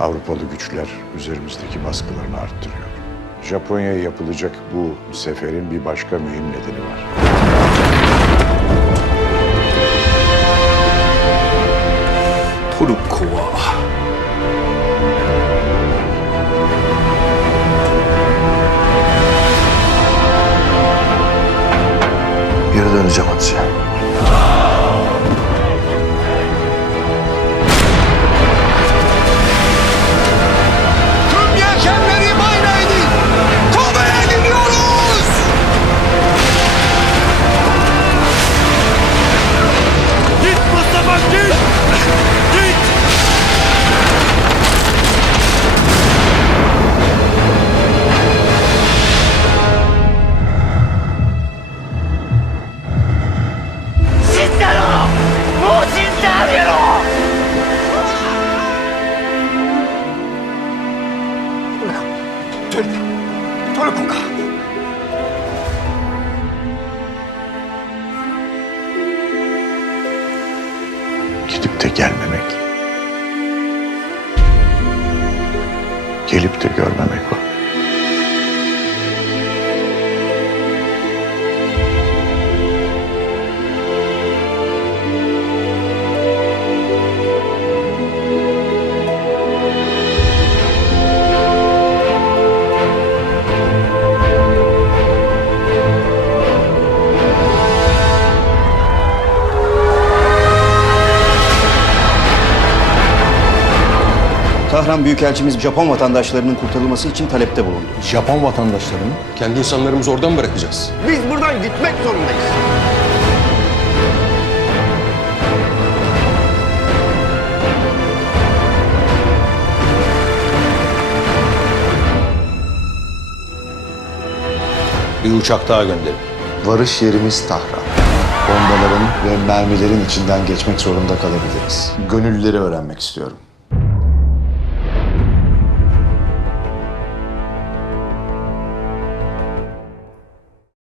Avrupalı güçler üzerimizdeki baskılarını arttırıyor. Japonya'ya yapılacak bu seferin bir başka mühim nedeni var. Turkuva. Geri döneceğim Hatice. seul, dans. Gidip de gelmemek. Gelip de görmemek var. Tahran Büyükelçimiz Japon vatandaşlarının kurtarılması için talepte bulundu. Japon vatandaşlarını Kendi insanlarımızı oradan bırakacağız. Biz buradan gitmek zorundayız. bir uçak daha gönderin. Varış yerimiz Tahran. Bombaların ve mermilerin içinden geçmek zorunda kalabiliriz. Gönüllüleri öğrenmek istiyorum.